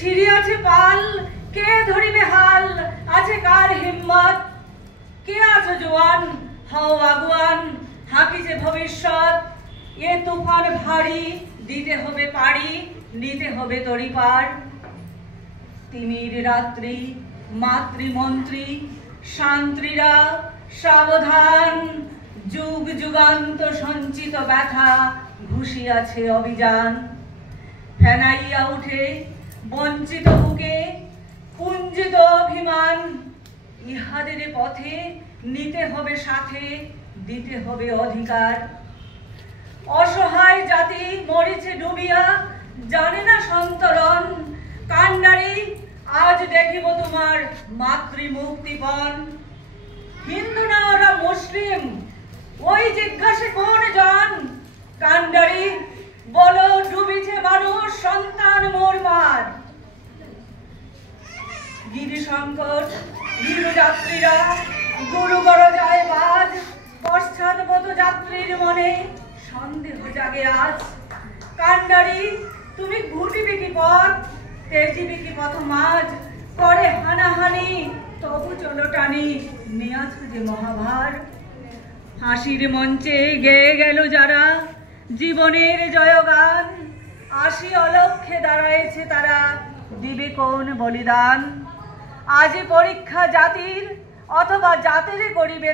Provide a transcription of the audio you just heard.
ছিড়িয়াছে পাল, কে ধরিবে হাল, আছে কার হিম্মত? কে আছো জোয়ান, হও আগুয়ান, হাঁকিছে ভবিষ্যৎ। এ তুফান ভারী, দিতে হবে পাড়ি, নিতে হবে তরিপার। তিমির রাত্রি, মাতৃমন্ত্রী, শান্ত্রীরা সাবধান, যুগ যুগান্ত সঞ্চিত ব্যথা ঘুষিয়াছে অভিযান। ফেনাইয়া উঠে বঞ্চিত বুকে পুঞ্জিত অভিমান, ইহাদের পথে নিতে হবে সাথে, দিতে হবে অধিকার। অসহায় জাতি মরিছে ডুবিয়া, জানে না সন্তরণ। কান্ডারি, আজ দেখিব তোমার মাতৃ মুক্তিপণ। হিন্দু না ওরা মুসলিম, ওই জিজ্ঞাসে কোন জন? কান্ডারি, বলো ডুবিছে মানুষ, সন্তান মোরমার। গিরিশঙ্কর, গিরুযাত্রীরা গুরুগর যায় বাজ, পশ্চাৎপদ যাত্রীর মনে সন্দেহ জাগে আজ। কান্ডারি, তুমি ঘুটিবে কি পথ, তেজিবে কি পথ মাঝ? করে হানাহানি, তবু চলো টানি, নিয়াছ যে মহাভার। হাসির মঞ্চে গেয়ে গেল যারা জীবনের জয়গান, আসি অলক্ষ্যে দাঁড়াইছে তারা, দিবে কোন বলিদান? আজি পরীক্ষা জাতির, অথবা জাতিরে করিবে